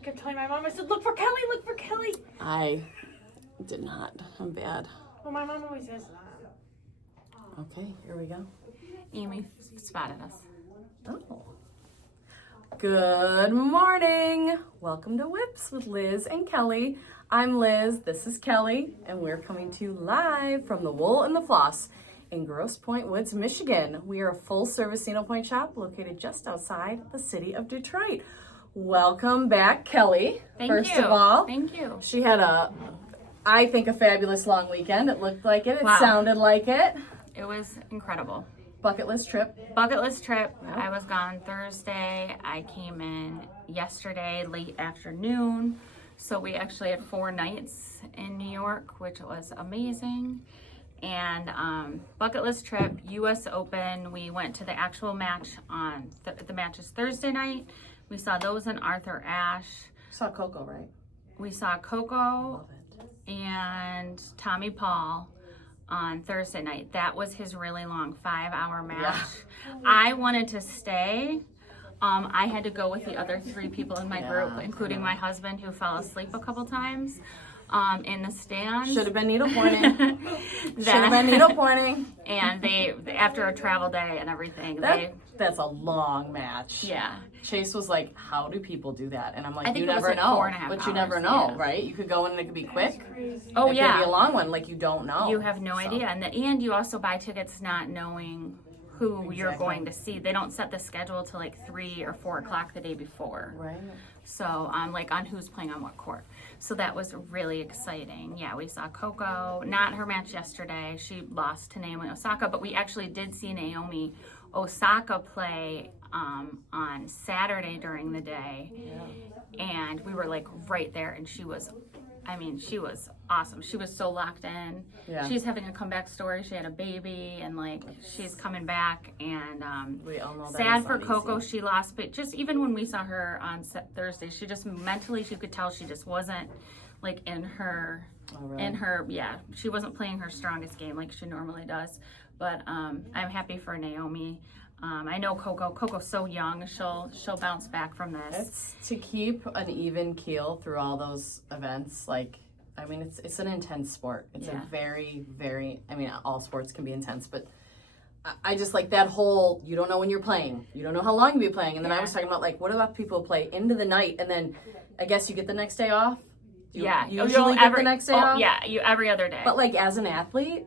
I kept telling my mom, I said, look for Kelly, look for Kelly. I did not. I'm bad. Well, my mom always says that. Okay, here we go. Amy spotted us. Oh. Good morning. Welcome to Whips with Liz and Kelly. I'm Liz, this is Kelly, and we're coming to you live from the Wool and the Floss in Grosse Pointe Woods, Michigan. We are a full-service needlepoint shop located just outside the city of Detroit. Welcome back, Kelly. First of all, Thank you. she had I think, a fabulous long weekend. It looked like it. It Wow. sounded like it. It was incredible. Bucket list trip. Bucket list trip. I was gone Thursday. I came in yesterday late afternoon. So we actually had 4 nights in New York, which was amazing. And bucket list trip, U.S. Open. We went to the actual match on the matches Thursday night. We saw those in Arthur Ashe. Saw Coco, right? We saw Coco Love it. and Tommy Paul on Thursday night. That was his really long 5-hour match. Yeah. I wanted to stay. I had to go with the other 3 people in my group, including my husband, who fell asleep a couple times in the stands. Should have been needle pointing. Should have been needle pointing. And they, after a travel day and everything, That's a long match. yeah. Chase was like, how do people do that? And I'm like, I think you it was never like know. 4.5 But you hours, never know, yeah. right? You could go in and it could be quick. Oh, It yeah. could be a long one. Like, you don't know. You have no idea. And you also buy tickets not knowing who you're going to see. They don't set the schedule till like 3 or 4 o'clock the day before. Right. So, like on who's playing on what court. So that was really exciting. Yeah, we saw Coco, not her match yesterday. She lost to Naomi Osaka, but we actually did see Naomi Osaka play on Saturday during the day. Yeah. And we were like right there, and she was awesome. She was so locked in. Yeah. She's having a comeback story. She had a baby, and like she's coming back. And We all know that sad is for not Coco, easy. she lost. But just even when we saw her on Thursday, she just mentally, she could tell she just wasn't like in her, she wasn't playing her strongest game like she normally does. But I'm happy for Naomi. I know Coco's so young. She'll bounce back from this. It's to keep an even keel through all those events. Like, I mean, it's an intense sport. It's a very, very, I mean, all sports can be intense, but I just like that whole, you don't know when you're playing. You don't know how long you'll be playing. And then I was talking about, like, what about people who play into the night and then I guess you get the next day off? You usually get the next day off? Yeah, every other day. But, like, as an athlete,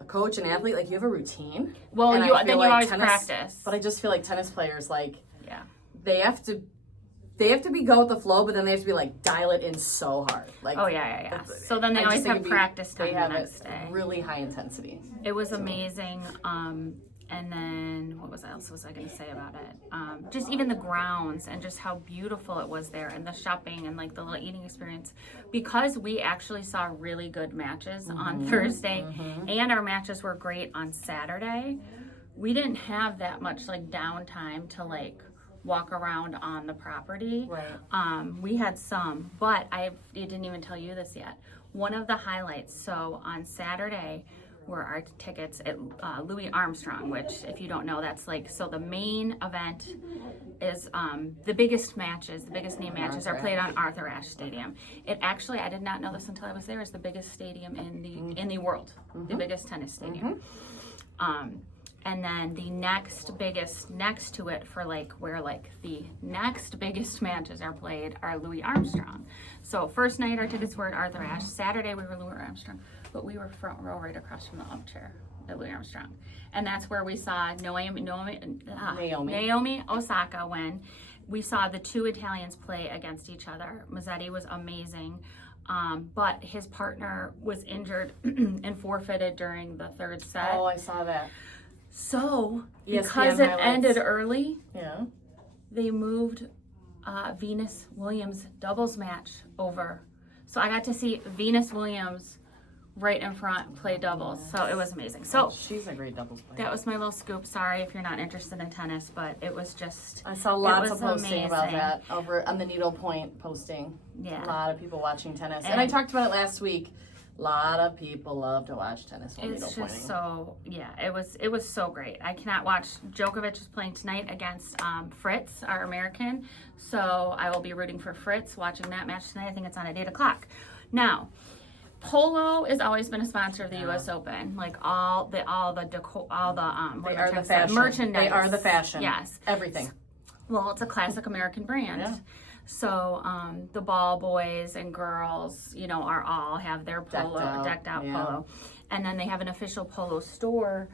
a coach and athlete, like, you have a routine. Well, and you I feel like always tennis, practice. But I just feel like tennis players, like, yeah. they have to be go with the flow, but then they have to be like dial it in so hard. Like, Oh yeah. So then they I always just think have it'd be- practice They time the have next it day. really high intensity. It was amazing. And then what else was I going to say about it? Just even the grounds and just how beautiful it was there, and the shopping and like the little eating experience. Because we actually saw really good matches on Thursday, and our matches were great on Saturday. We didn't have that much like downtime to like walk around on the property. Right. We had some, but I didn't even tell you this yet. One of the highlights, so on Saturday, were our tickets at Louis Armstrong, which, if you don't know, that's like, so the main event is the biggest name matches are played on Arthur Ashe Stadium. It actually, I did not know this until I was there, is the biggest stadium in the world, the biggest tennis stadium. And then the next biggest next to it for like where like the next biggest matches are played are Louis Armstrong. So first night our tickets were at Arthur Ashe. Saturday we were Louis Armstrong, but we were front row right across from the ump chair at Louis Armstrong. And that's where we saw Naomi Osaka win. We saw the 2 Italians play against each other. Mazzetti was amazing. But his partner was injured and forfeited during the 3rd set. Oh, I saw that. So, ESPN because it highlights. ended early, Yeah. they moved Venus Williams doubles match over. So I got to see Venus Williams right in front play doubles. So it was amazing. So She's a great doubles player. that was my little scoop. Sorry if you're not interested in tennis, but it was just, I saw lots was of posting about amazing. that over on the needlepoint posting. Yeah. A lot of people watching tennis. And And- I talked about it last week. A lot of people love to watch tennis while It's needlepointing. just so, yeah, it was so great. I cannot watch. Djokovic is playing tonight against Fritz, our American. So I will be rooting for Fritz, watching that match tonight. I think it's on at 8 o'clock. Now, Polo has always been a sponsor of the U.S. Open. Like all the they are the fashion. merchandise. They are the fashion. Yes. Everything. Well, it's a classic American brand. Yeah. So the ball boys and girls, you know, have their polo, decked out yeah. polo. And then they have an official polo store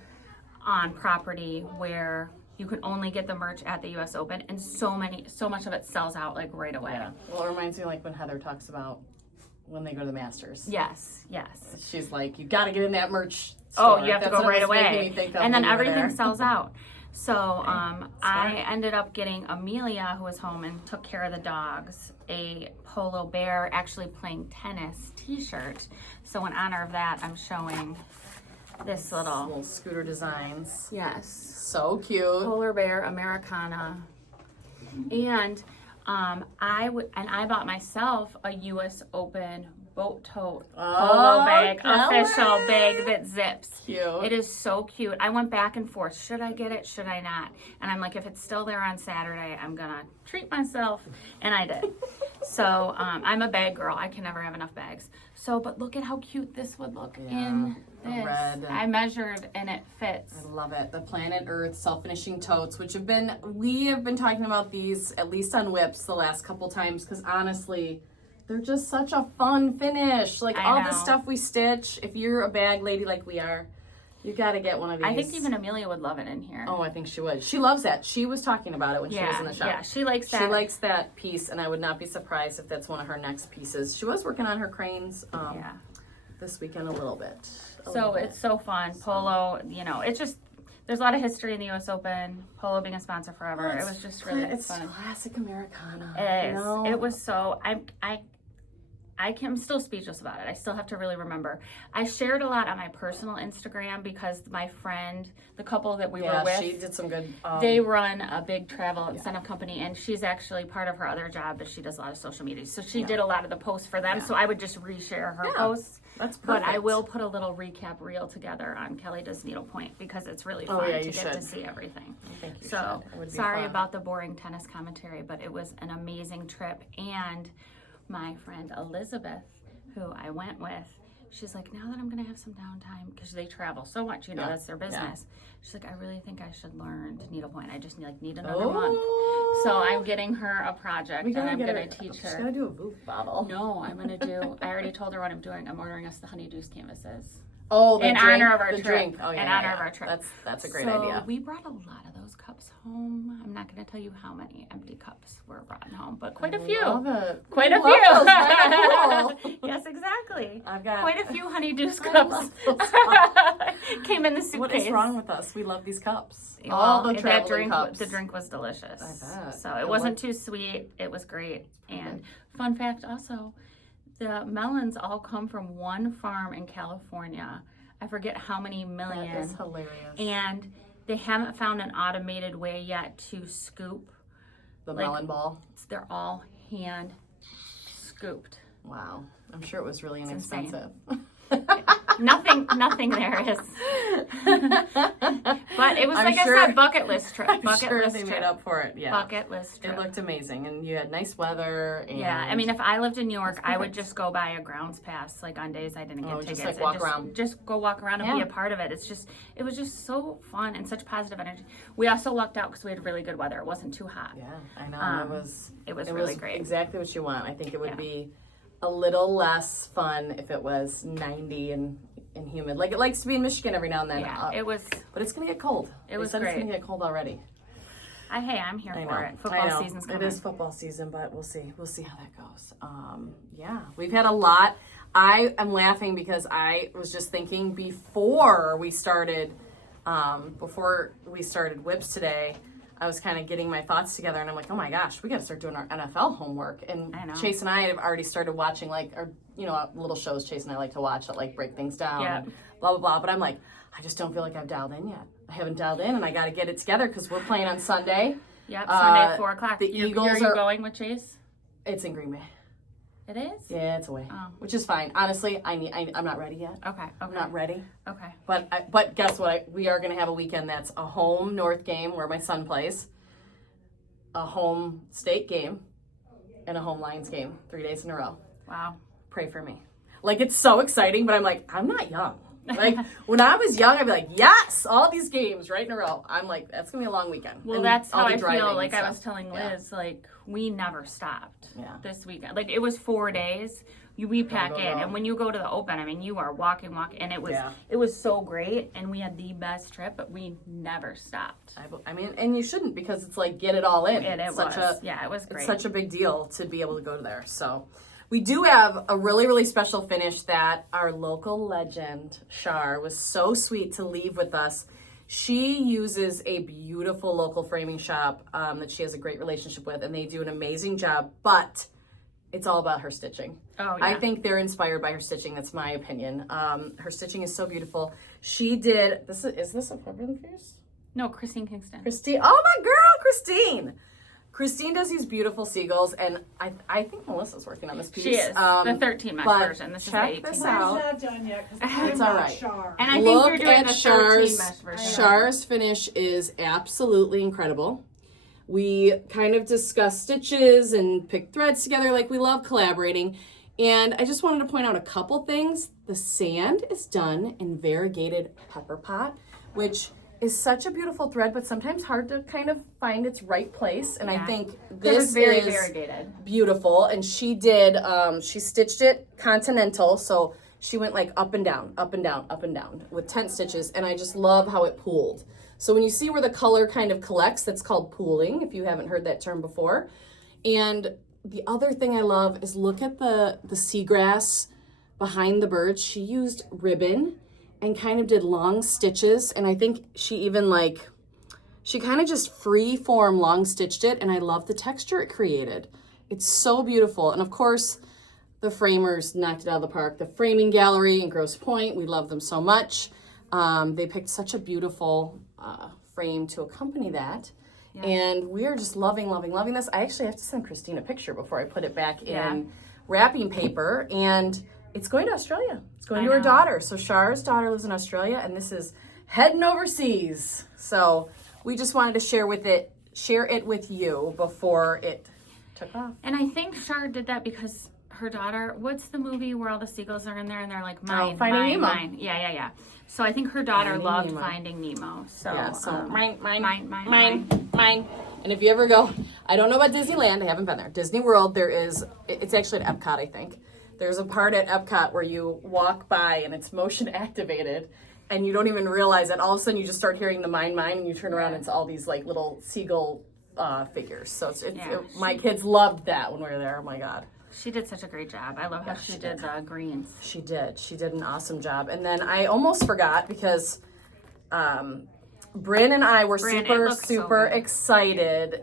on property where you can only get the merch at the U.S. Open, and so much of it sells out like right away. Yeah. Well, it reminds me like when Heather talks about when they go to the Masters. Yes. She's like, you got to get in that merch store. Oh, you have to That's go what it right was making away. me think of And then when you were everything there. sells out. So I ended up getting Amelia, who was home and took care of the dogs, a Polo Bear actually playing tennis t-shirt. So in honor of that, I'm showing this little scooter designs. yes, So cute. Polar Bear Americana. And I bought myself a U.S. Open boat tote polo bag, Kelly. official bag that zips. Cute. It is so cute. I went back and forth. Should I get it? Should I not? And I'm like, if it's still there on Saturday, I'm gonna treat myself. And I did. So I'm a bag girl. I can never have enough bags. So, but look at how cute this would look in the this. red. I measured and it fits. I love it. The Planet Earth self-finishing totes, which we have been talking about these at least on Whips the last couple times, because honestly, they're just such a fun finish. Like all the stuff we stitch, if you're a bag lady like we are, you got to get one of these. I think even Amelia would love it in here. Oh, I think she would. She loves that. She was talking about it when she was in the shop. Yeah, she likes that. She likes that piece, and I would not be surprised if that's one of her next pieces. She was working on her cranes this weekend a little bit. It's so fun. Polo, you know, it's just, there's a lot of history in the U.S. Open. Polo being a sponsor forever. It was just really fun. It's classic Americana. It is. You know? It was so, I'm still speechless about it. I still have to really remember. I shared a lot on my personal Instagram because my friend, the couple that we were with, she did some good. they run a big travel incentive company, and she's actually part of her other job is she does a lot of social media. So she did a lot of the posts for them. So I would just reshare her posts. That's perfect. But I will put a little recap reel together on Kelly Does Needlepoint because it's really fun to get to see everything. I think you So should. sorry about the boring tennis commentary, but it was an amazing trip. And my friend Elizabeth, who I went with, she's like, now that I'm going to have some downtime, because they travel so much, you know, that's their business. She's like, I really think I should learn to needlepoint. I just need another month. So I'm getting her a project, and I'm going to teach her. She's got to do a booth bottle. No, I'm going to do, I already told her what I'm doing. I'm ordering us the honeydews canvases. Oh, in honor of our trip. Drink. Oh, yeah, in honor of our trip. That's a great so idea. We brought a lot of those cups home. I'm not going to tell you how many empty cups were brought home, but quite a few. Love it. Quite a Love those. few. Very cool. Yes, exactly. I've got quite a few honeydews I cups. love those cups. Came in the suitcase. What is wrong with us? We love these cups. Well, All the that traveling drink, cups. the drink was delicious. I bet. So it wasn't too sweet. It was great. And fun fact also, the melons all come from one farm in California. I forget how many million. That is hilarious. And they haven't found an automated way yet to scoop. The melon ball. They're all hand scooped. Wow. I'm sure it was really inexpensive. Nothing there is. But it was, I'm like sure- I said, bucket list trip. I'm Bucket sure list they trip. made up for it. Yeah. Bucket list trip. It looked amazing, and you had nice weather. And Yeah, I mean, if I lived in New York, I would just go buy a grounds pass, like on days I didn't get tickets. just, like, and walk around. Just go walk around and be a part of it. It was just so fun and such positive energy. We also lucked out because we had really good weather. It wasn't too hot. Yeah, I know. It was really great. Exactly what you want. I think it would be a little less fun if it was 90 and humid. Like it likes to be in Michigan every now and then. Yeah, it was. But it's going to get cold. It was It's great. going to get cold already. Hey, I'm here for it. I Football know. season's coming. It is football season, but we'll see. We'll see how that goes. Yeah, we've had a lot. I am laughing because I was just thinking before we started Whips today, I was kind of getting my thoughts together, and I'm like, oh my gosh, we got to start doing our NFL homework. And I know. Chase and I have already started watching little shows Chase and I like to watch that like break things down, and blah blah blah. But I'm like, I just don't feel like I've dialed in yet. I haven't dialed in, and I got to get it together because we're playing on Sunday. Yep, Sunday at 4:00. The Eagles are are going with Chase? It's in Green Bay. It is? Yeah, it's away, Oh. which is fine. Honestly, I'm not ready yet. Okay. I'm not ready. Okay. But guess what? We are going to have a weekend that's a home North game where my son plays, a home State game, and a home Lions game 3 days in a row. Wow. Pray for me. Like, it's so exciting, but I'm like, I'm not young. Like, when I was young, I'd be like, yes, all these games right in a row. I'm like, that's going to be a long weekend. Well, and that's how I'll be I driving feel. and Like I stuff. was telling Liz, like we never stopped this weekend. Like it was 4 days. We pack in, and when you go to the open, I mean, you are walking, and it was so great, and we had the best trip, but we never stopped. I mean, and you shouldn't, because it's like, get it all in. And it was great. It's such a big deal to be able to go there. So we do have a really, really special finish that our local legend, Char, was so sweet to leave with us. She uses a beautiful local framing shop that she has a great relationship with, and they do an amazing job, but it's all about her stitching. Oh, yeah. I think they're inspired by her stitching. That's my opinion. Her stitching is so beautiful. She did, is this a Brynn Fierce? No, Christine Kingston. Christine, oh my girl, Christine. Christine does these beautiful seagulls, and I think Melissa's working on this piece. She is. The 13 mesh version. This is the 18 this mesh. out. Mine's not done yet because It's all right. And I think Look you're doing at the 13 mesh version. Char's finish is absolutely incredible. We kind of discussed stitches and picked threads together. Like, we love collaborating. And I just wanted to point out a couple things. The sand is done in variegated pepper pot, which is such a beautiful thread, but sometimes hard to kind of find its right place. And I think this very is variegated. Beautiful. And she did, she stitched it continental. So she went like up and down, up and down, up and down with tent stitches. And I just love how it pooled. So when you see where the color kind of collects, that's called pooling, if you haven't heard that term before. And the other thing I love is look at the seagrass behind the birds. She used ribbon and kind of did long stitches. And I think she even she kind of just free form long stitched it. And I love the texture it created. It's so beautiful. And of course, the framers knocked it out of the park. The framing gallery in Grosse Pointe, we love them so much. They picked such a beautiful frame to accompany that. Yeah. And we are just loving this. I actually have to send Christine a picture before I put it back in wrapping paper. And it's going to Australia. It's going to her daughter. So Char's daughter lives in Australia, and this is heading overseas. So we just wanted to share it with you before it took off. And I think Char did that because her daughter, what's the movie where all the seagulls are in there and they're like, mine, Finding Nemo. mine. Yeah. So I think her daughter loved Finding Nemo. So, mine. mine. And if you ever go, I don't know about Disneyland, I haven't been there. Disney World, it's actually at Epcot, I think. There's a part at Epcot where you walk by and it's motion activated, and you don't even realize it. All of a sudden you just start hearing the mine, and you turn around and it's all these like little seagull figures. So my kids loved that when we were there. Oh my God. She did such a great job. I love how she did the greens. She did. She did an awesome job. And then I almost forgot because Brynn and I were super excited.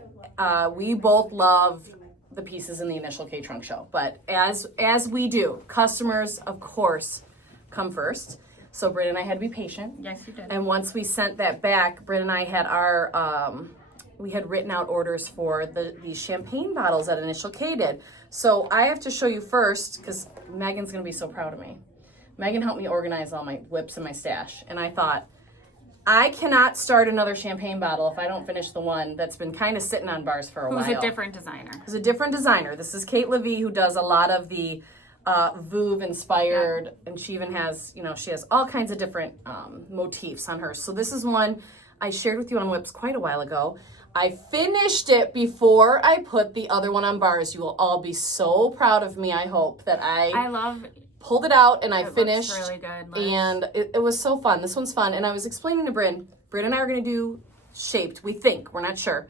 We both loved the pieces in the initial K-Trunk show. But as we do, customers, of course, come first. So Brynn and I had to be patient. Yes, you did. And once we sent that back, Brynn and I had our... we had written out orders for these champagne bottles that Initial K did. So I have to show you first, because Megan's going to be so proud of me. Megan helped me organize all my whips and my stash. And I thought, I cannot start another champagne bottle if I don't finish the one that's been kind of sitting on bars for a while. Who's a different designer. Who's a different designer. This is Kate Levy, who does a lot of the Vouv inspired, and she even has, she has all kinds of different motifs on hers. So this is one I shared with you on whips quite a while ago. I finished it before I put the other one on bars. You will all be so proud of me, I hope, that I pulled it out and I finished. Looks really good, Liz. And it was so fun. This one's fun. And I was explaining to Brynn and I are going to do shaped. We think. We're not sure.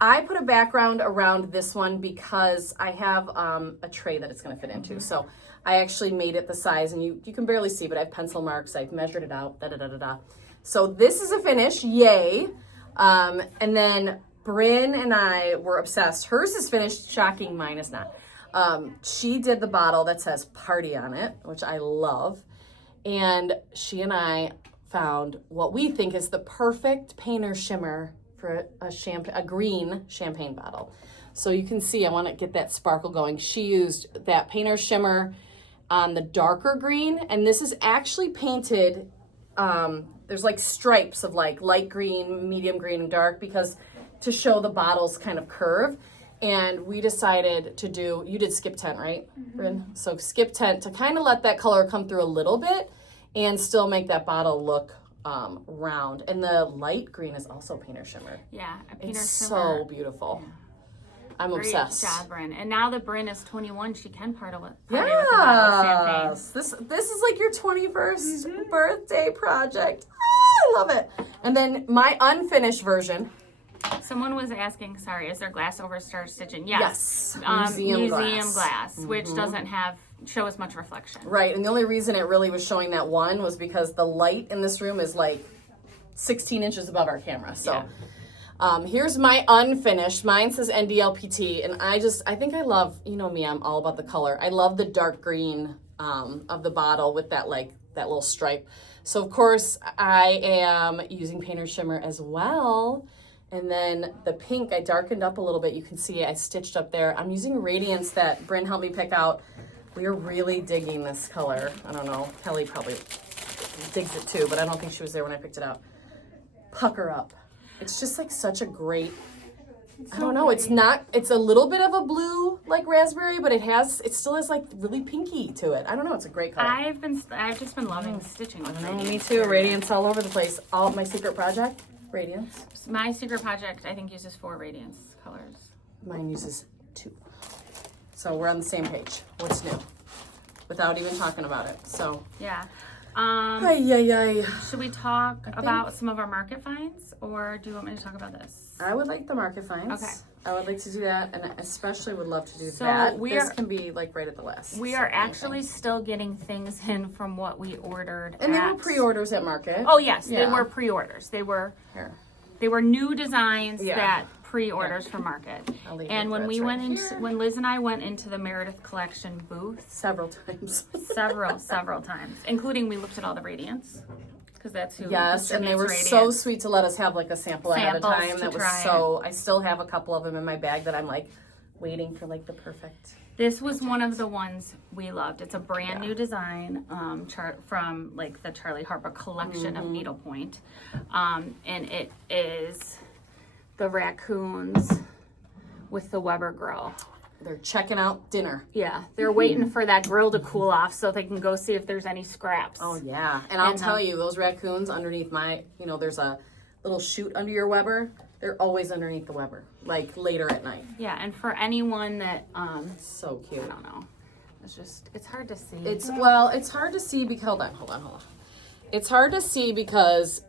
I put a background around this one because I have a tray that it's going to fit into. So I actually made it the size, and you can barely see, but I have pencil marks. I've measured it out. So this is a finish. Yay. And then Brynn and I were obsessed. Hers is finished. Shocking. Mine is not. She did the bottle that says party on it, which I love. And she and I found what we think is the perfect painter shimmer for a green champagne bottle. So you can see, I want to get that sparkle going. She used that painter shimmer on the darker green, and this is actually painted, there's like stripes of like light green, medium green, and dark, because to show the bottle's kind of curve. And we decided to do, you did skip tent, right, Brynn? So skip tent to kind of let that color come through a little bit and still make that bottle look round. And the light green is also painter shimmer. Yeah, a painter It's shimmer. so beautiful. Yeah. I'm Great obsessed. job, Brynn. And now that Brynn is 21, she can party with the bottle of champagne. Yes. This is like your 21st birthday project. Ah, I love it. And then my unfinished version. Someone was asking, sorry, is there glass over star stitching? Yes. Museum glass, which doesn't show as much reflection. Right, and the only reason it really was showing that one was because the light in this room is like 16 inches above our camera. So here's my unfinished. Mine says NDLPT, and I think I love, you know me, I'm all about the color. I love the dark green of the bottle with that little stripe. So of course I am using painter shimmer as well. And then the pink, I darkened up a little bit. You can see I stitched up there. I'm using Radiance that Brynn helped me pick out. We're really digging this color. I don't know, Kelly probably digs it too, but I don't think she was there when I picked it out. Pucker Up. It's just like such a great, I don't know, it's a little bit of a blue like raspberry, but it still has like really pinky to it. I don't know, it's a great color. I've just been loving stitching with Radiance. Me too, Radiance all over the place. All my secret project, Radiance. My secret project, I think, uses 4 Radiance colors. Mine uses 2. So we're on the same page. What's new? Without even talking about it. So Yeah. Should we talk about some of our market finds, or do you want me to talk about this? I would like the market finds. Okay. I would like to do that, and especially would love to do So that. this can be like right at the last. We are actually still getting things in from what we ordered. And they were pre-orders at market. Oh yes, they Yeah. were pre-orders. They were Here. new designs Yeah. that pre-orders for market. I'll leave And it when there. we It's went right into here. when Liz and I went into the Meredith Collection booth Several times. several times, including we looked at all the Radiance, because that's who Yes, and they were distributes so Radiance. sweet to let us have like a sample ahead of Samples time. to That was try so. I still have a couple of them in my bag that I'm like waiting for like the perfect. This was one of the ones we loved. It's a brand new design from like the Charley Harper collection of needlepoint, and it is the raccoons with the Weber grill. They're checking out dinner. Yeah, they're waiting for that grill to cool off so they can go see if there's any scraps. Oh yeah, and I'll tell you, those raccoons underneath my, there's a little chute under your Weber. They're always underneath the Weber, like later at night. Yeah, and for anyone that So cute. I don't know, it's hard to see. It's hard to see because hold on. It's hard to see because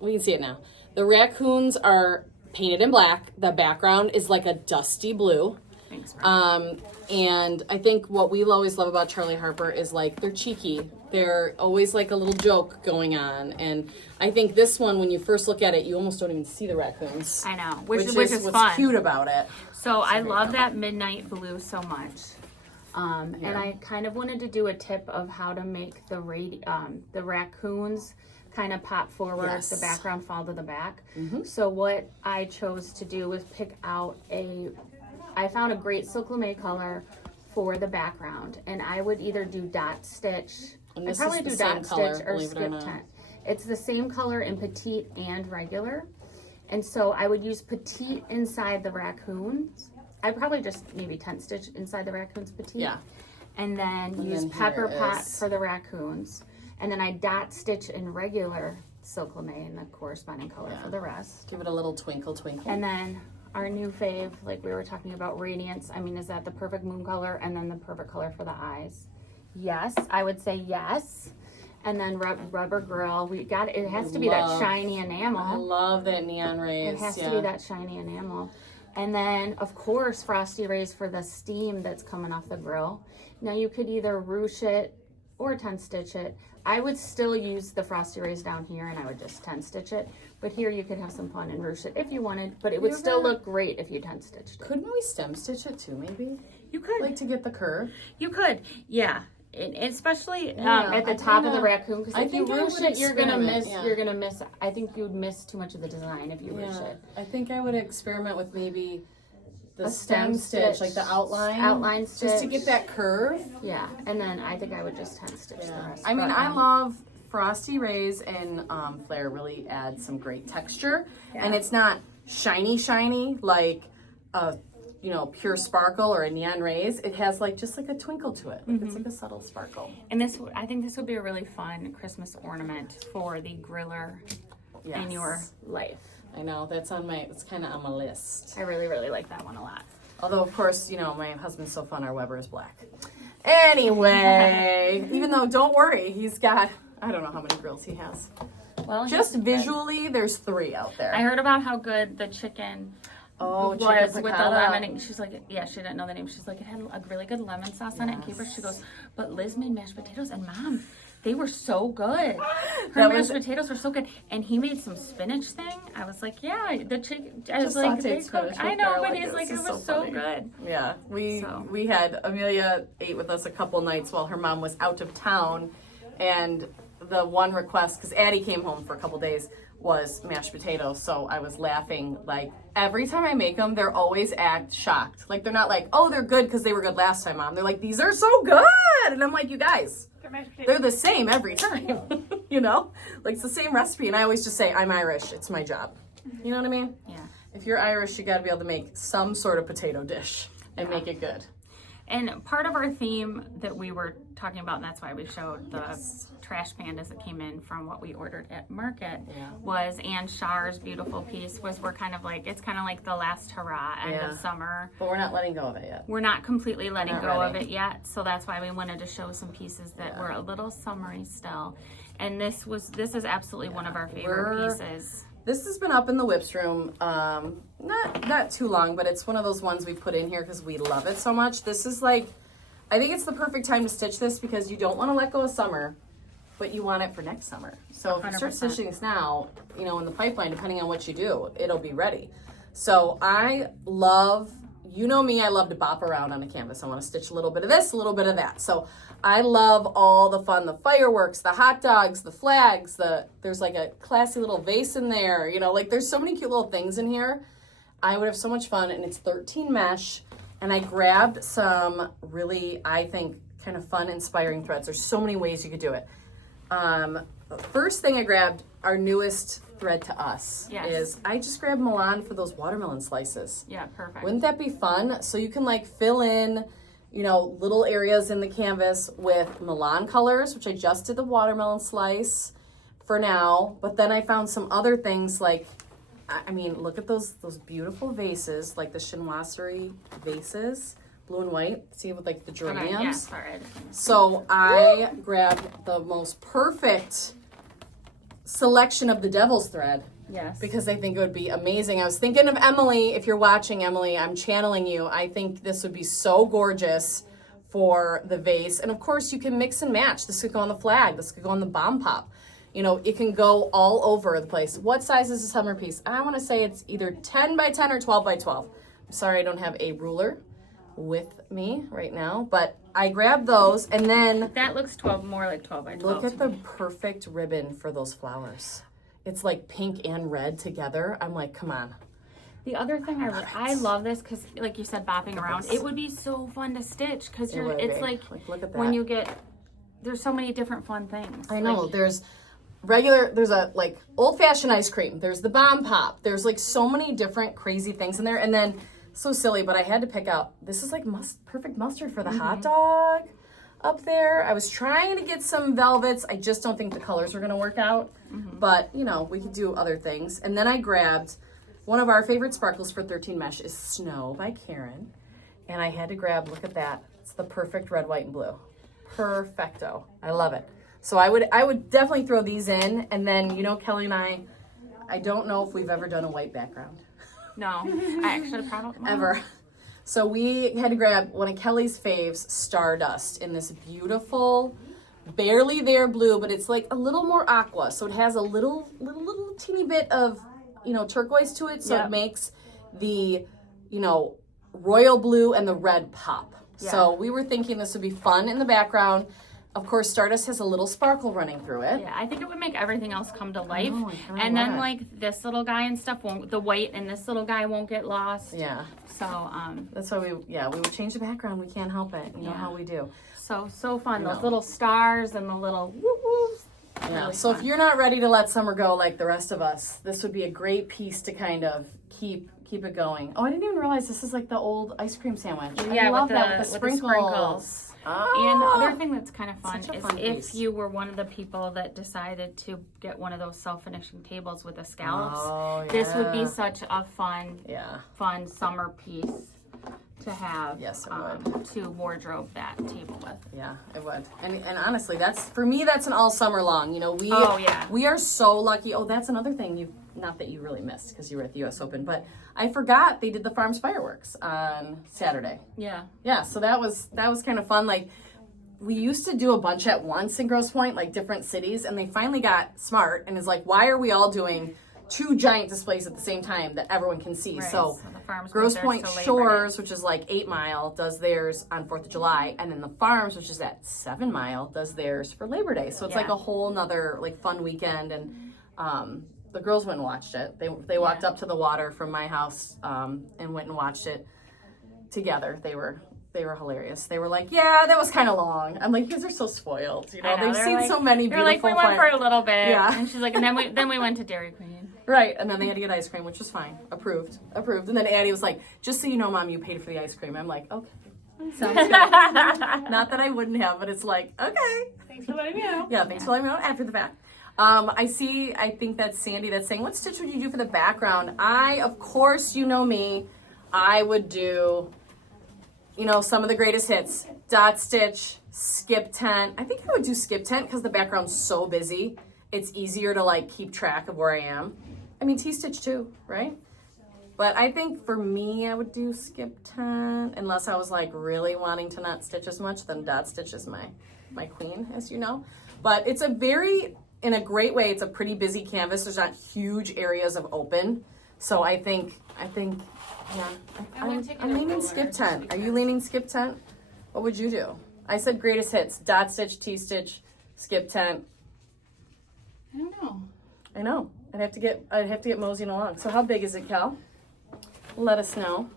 we can see it now. The raccoons are painted in black. The background is like a dusty blue. Thanks, Brynn. And I think what we always love about Charley Harper is like they're cheeky. They're always like a little joke going on. And I think this one, when you first look at it, you almost don't even see the raccoons. I know, which is what's fun. cute about it. So I love that midnight blue so much. And I kind of wanted to do a tip of how to make the raccoons kind of pop forward, Yes. the background fall to the back. So what I chose to do was pick out I found a great silk lame color for the background, and I would either do dot stitch. And I this probably is the do same dot color, stitch or believe it or skip not. tent. It's the same color in petite and regular. And so I would use petite inside the raccoons. I'd probably just maybe tent stitch inside the raccoons petite. Yeah. And then use then pepper here pot is- for the raccoons. And then I dot stitch in regular silk lame and the corresponding color for the rest. Give it a little twinkle. And then our new fave, like we were talking about, Radiance. I mean, is that the perfect moon color and then the perfect color for the eyes? Yes, I would say yes. And then rubber grill. It has to be that shiny enamel. I love that neon rays. It has to be that shiny enamel. And then, of course, frosty rays for the steam that's coming off the grill. Now, you could either ruche it or 10 stitch it. I would still use the frosty rays down here, and I would just 10 stitch it. But here you could have some fun and ruche it if you wanted, but it would still look great if you 10 stitched it. Couldn't we stem stitch it too, maybe? You could. Like to get the curve? You could, yeah. And especially at the top of the raccoon, because if you ruche it, you're gonna miss. yeah. You're gonna miss. I think you would miss too much of the design if you ruche it. I think I would experiment with maybe the stem stitch, like the outline stitch. just to get that curve. Yeah, and then I think I would just hand stitch the rest. I mean, I love Frosty Rays and Flare really add some great texture, and it's not shiny like pure sparkle or a neon rays. It has like just like a twinkle to it. Like, it's like a subtle sparkle. And I think this would be a really fun Christmas ornament for the griller in your life. I know, it's kind of on my list. I really, really like that one a lot. Although, of course, my husband's so fun, our Weber is black. Anyway, even though, don't worry, he's got, I don't know how many grills he has. Well, just visually, there's 3 out there. I heard about how good the chicken was chicken with the lemon. And she's like, she didn't know the name. She's like, it had a really good lemon sauce on it and capers. She goes, but Liz made mashed potatoes, and Mom, they were so good. Her mashed potatoes were so good. And he made some spinach thing. I was like, yeah, the chicken. I was like, I know, but he's like, it was so good. Yeah, we had, Amelia ate with us a couple nights while her mom was out of town. And the one request, because Addie came home for a couple days, was mashed potatoes. So I was laughing. Like, every time I make them, they're always act shocked. Like, they're not like, oh, they're good because they were good last time, Mom. They're like, these are so good. And I'm like, you guys, they're the same every time. Like, it's the same recipe. And I always just say, I'm Irish. It's my job. You know what I mean? Yeah. If you're Irish, you got to be able to make some sort of potato dish and make it good. And part of our theme that we were talking about, and that's why we showed the trash pandas that came in from what we ordered at market, was Ann Shar's beautiful piece we're kind of like, it's kind of like the last hurrah end of summer. But we're not letting go of it yet. We're not completely letting go of it yet. So that's why we wanted to show some pieces that were a little summery still. And this is absolutely one of our favorite pieces. This has been up in the whips room, not too long, but it's one of those ones we put in here because we love it so much. This is like, I think it's the perfect time to stitch this because you don't want to let go of summer, but you want it for next summer. So if you start stitching this now, in the pipeline, depending on what you do, it'll be ready. So I love, me, I love to bop around on a canvas. I want to stitch a little bit of this, a little bit of that. So I love all the fun, the fireworks, the hot dogs, the flags, there's like a classy little vase in there, like there's so many cute little things in here. I would have so much fun, and it's 13 mesh, and I grabbed some really, I think, kind of fun, inspiring threads. There's so many ways you could do it. First thing I grabbed, our newest thread to us, is I just grabbed Milan for those watermelon slices. Yeah, perfect. Wouldn't that be fun? So you can like fill in, little areas in the canvas with Milan colors, which I just did the watermelon slice for now. But then I found some other things like, look at those beautiful vases, like the chinoiserie vases, blue and white. See with like the geraniums. Okay, yeah, sorry. So I grabbed the most perfect selection of the devil's thread. Yes. Because I think it would be amazing. I was thinking of Emily. If you're watching, Emily, I'm channeling you. I think this would be so gorgeous for the vase. And of course, you can mix and match. This could go on the flag. This could go on the bomb pop. It can go all over the place. What size is a summer piece? I want to say it's either 10 by 10 or 12 by 12. I'm sorry I don't have a ruler with me right now, but I grabbed those, and then that looks more like 12 by 12. Look at the perfect ribbon for those flowers. It's like pink and red together. I'm like, come on. The other thing I love this because, like you said, bopping around, it would be so fun to stitch because it's like look at that. When you there's so many different fun things. I know. There's a like old-fashioned ice cream. There's the bomb pop. There's like so many different crazy things in there. And then, so silly, but I had to pick out, this is like perfect mustard for the hot dog up there. I was trying to get some velvets. I just don't think the colors are going to work out. But, we could do other things. And then I grabbed one of our favorite sparkles for 13 mesh is Snow by Karen. And I had to grab, look at that. It's the perfect red, white, and blue. Perfecto. I love it. So I would definitely throw these in. And then, Kelly and I don't know if we've ever done a white background. No, I actually probably ever. So we had to grab one of Kelly's faves, Stardust, in this beautiful, barely there blue, but it's like a little more aqua. So it has a little teeny bit of, turquoise to it. So it makes the, royal blue and the red pop. Yeah. So we were thinking this would be fun in the background. Of course, Stardust has a little sparkle running through it. Yeah, I think it would make everything else come to life. I kinda And then love it. like this little guy and stuff won't, the white and this little guy won't get lost. Yeah. So, That's why we would change the background. We can't help it. You know how we do. so fun. I Those know. little stars and the little woo-woos. Yeah. Really So fun. if you're not ready to let summer go like the rest of us, this would be a great piece to kind of keep it going. Oh, I didn't even realize this is like the old ice cream sandwich. Yeah, I love with that the with the sprinkles. And the Ah! other thing that's kind of fun Such a is fun if piece. you were one of the people that decided to get one of those self-finishing tables with the scallops, Oh, this would be yeah. such a fun summer piece to have. Yes, it would. To wardrobe that table with. Yeah, it would. And honestly, for me that's an all summer long. You know, we are so lucky. Oh, that's another thing not that you really missed because you were at the US Open, but I forgot they did the Farms fireworks on Saturday. Yeah. Yeah, so that was kind of fun. Like, we used to do a bunch at once in Grosse Pointe, like different cities, and they finally got smart and is like, why are we all doing 2 giant displays at the same time that everyone can see? Right. So the farms Grosse moved Pointe theirs to Labor Shores, Day. which is like 8 Mile, does theirs on 4th of July, and then the Farms, which is at 7 Mile, does theirs for Labor Day. So it's like a whole nother like fun weekend, and the girls went and watched it. They walked up to the water from my house and went and watched it together. They were hilarious. They were like, yeah, that was kind of long. I'm like, you guys are so spoiled. You know, they've seen like, so many they're beautiful like, we went for a little bit. Yeah. And she's like, and then we went to Dairy Queen. Right, and then they had to get ice cream, which was fine. Approved. And then Addie was like, just so you know, Mom, you paid for the ice cream. I'm like, okay. Sounds good. Not that I wouldn't have, but it's like, okay. Thanks for letting me know. Yeah, thanks for letting me know after the fact. I think that's Sandy that's saying, what stitch would you do for the background? Of course, you know me, I would do, some of the greatest hits. Dot stitch, skip tent. I think I would do skip tent because the background's so busy. It's easier to like keep track of where I am. I mean, T-stitch too, right? But I think for me, I would do skip tent unless I was like really wanting to not stitch as much. Then dot stitch is my queen, as you know. But it's in a great way, it's a pretty busy canvas. There's not huge areas of open. So I think, yeah, I'm leaning skip tent. Are you leaning skip tent? What would you do? I said greatest hits, dot stitch, T-stitch, skip tent. I don't know. I know. I'd have to get moseying along. So how big is it, Cal? Let us know.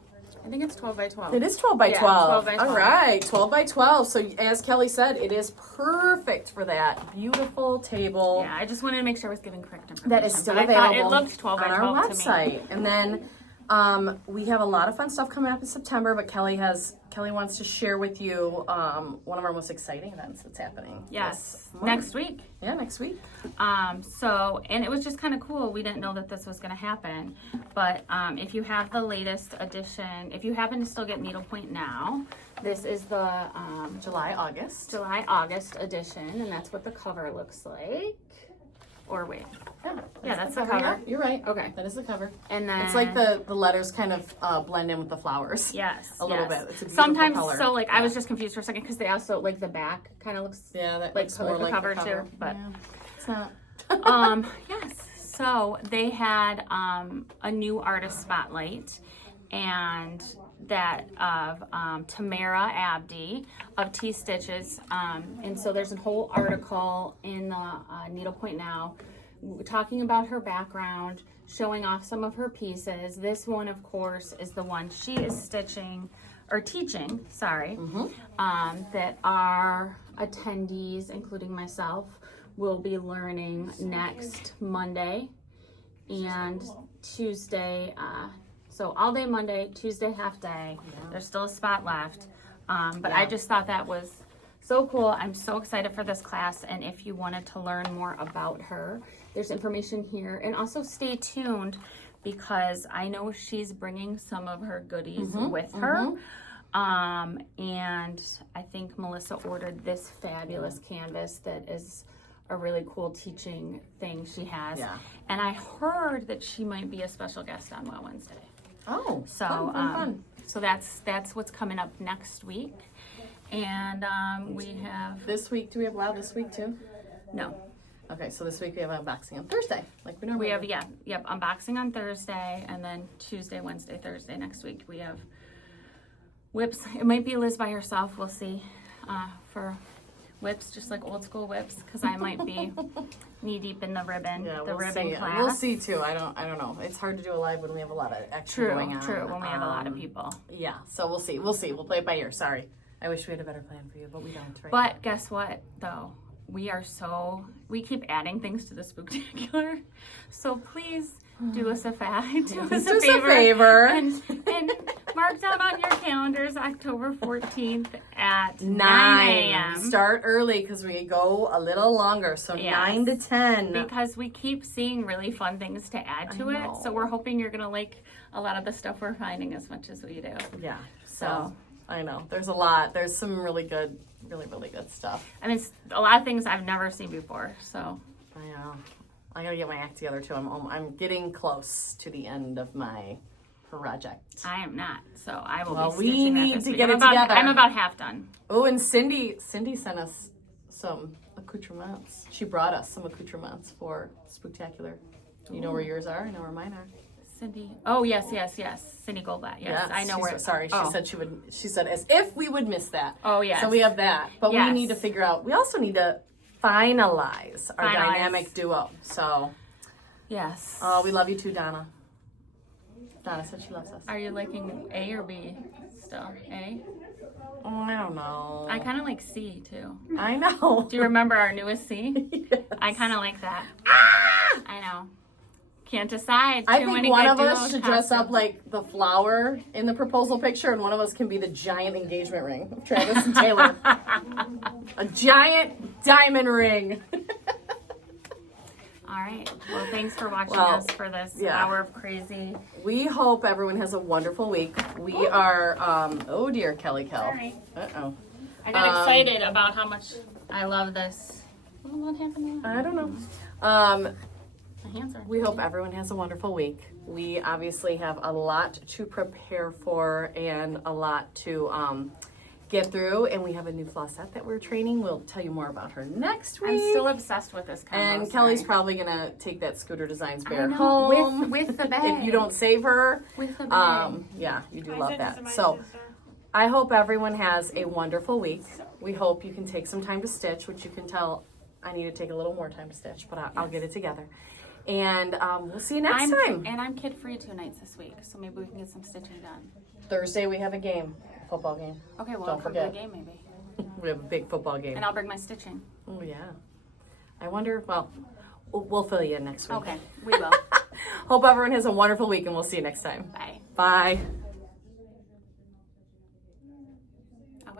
I think it's 12 by 12. It is 12 by 12. 12 by 12. All right, 12 by 12. So as Kelly said, it is perfect for that beautiful table. Yeah, I just wanted to make sure I was giving correct information. That is still but available I thought it looked 12 by on 12 our to me. website. And then we have a lot of fun stuff coming up in September, but Kelly wants to share with you one of our most exciting events that's happening. Yes, this month. next week. Yeah, next week. And it was just kind of cool. We didn't know that this was going to happen. But if you have the latest edition, if you happen to still get needlepoint now, this is the July-August edition, and that's what the cover looks like. Or wait. Yeah, that's the cover. Yeah, you're right. Okay. That is the cover. And then It's like the letters kind of blend in with the flowers. Yes. A little bit. It's a beautiful Sometimes, color. so like I was just confused for a second because they also like the back kind of looks that like looks more the like cover, the cover too. But yeah. It's not. yes. So they had a new artist spotlight, and that of Tamara Abdi of T Stitches, and so there's a whole article in the Needlepoint Now talking about her background, showing off some of her pieces. This one, of course, is the one she is teaching, that our attendees, including myself, will be learning next Monday and Tuesday. So all day Monday, Tuesday half day. Yeah. There's still a spot left. But I just thought that was so cool. I'm so excited for this class. And if you wanted to learn more about her, there's information here. And also stay tuned because I know she's bringing some of her goodies with her. And I think Melissa ordered this fabulous canvas that is a really cool teaching thing she has. Yeah. And I heard that she might be a special guest on Well Wednesday. Oh, so fun. So that's what's coming up next week. And we have this week. Do we have WOW this week too? No. Okay, so this week we have unboxing on Thursday, like we normally we have. do. Unboxing on Thursday, and then Tuesday, Wednesday, Thursday next week we have whips. It might be Liz by herself. We'll see. whips, just like old school whips, because I might be knee deep in the ribbon, see. class. We'll see too. I don't know. It's hard to do a live when we have a lot of action going on. True. When we have a lot of people. Yeah. So we'll see. We'll play it by ear. Sorry. I wish we had a better plan for you, but we don't. Right But now. guess what, though? We keep adding things to the Spooktacular. So please do us a favor. And mark down on your calendars October 14th at 9 a.m. Start early because we go a little longer. So 9 to 10. Because we keep seeing really fun things to add to it. So we're hoping you're going to like a lot of the stuff we're finding as much as we do. Yeah. So I know. There's a lot. There's some really good stuff. I mean, it's a lot of things I've never seen before. So I know. I gotta get my act together too. I'm getting close to the end of my project. I am not. So I will Well, be we stitching that need this to week. get it together. I'm about half done. Oh, and Cindy sent us some accoutrements. She brought us some accoutrements for Spooktacular. You know where yours are? I know where mine are. Cindy. Oh, yes. Cindy Goldblatt. Yes, I know where. Sorry, oh. she said she would. She said as if we would miss that. Oh, yes. So we have that, but Yes. we need to figure out. We also need to finalize our dynamic duo. So. Yes. Oh, we love you too, Donna. Donna said she loves us. Are you liking A or B still? A? Oh, I don't know. I kind of like C too. I know. Do you remember our newest C? Yes. I kind of like that. Ah! I know. Can't decide. I think one of us should dress up like the flower in the proposal picture, and one of us can be the giant engagement ring of Travis and Taylor. A giant diamond ring. All right. Well, thanks for watching us for this hour of crazy. We hope everyone has a wonderful week. We are, oh dear, Kelly Kell. Sorry. Uh-oh. I got excited about how much I love this. What happened there? I don't know. My hands are. We hope everyone has a wonderful week. We obviously have a lot to prepare for and a lot to get through, and we have a new flossette that we're training. We'll tell you more about her next week. I'm still obsessed with this combo. And Kelly's probably gonna take that Scooter Designs bear I know, home with the bag. if you don't save her. With the bag. Yeah, you do love that. So I hope everyone has a wonderful week. We hope you can take some time to stitch, which you can tell I need to take a little more time to stitch, but I'll get it together. And we'll see you next time. And I'm kid-free 2 nights this week, so maybe we can get some stitching done. Thursday we have a game, football game. Okay, well, Don't I'll come to the forget. game maybe. We have a big football game. And I'll bring my stitching. Oh yeah. I wonder. Well, we'll fill you in next week. Okay, we will. Hope everyone has a wonderful week, and we'll see you next time. Bye. Bye.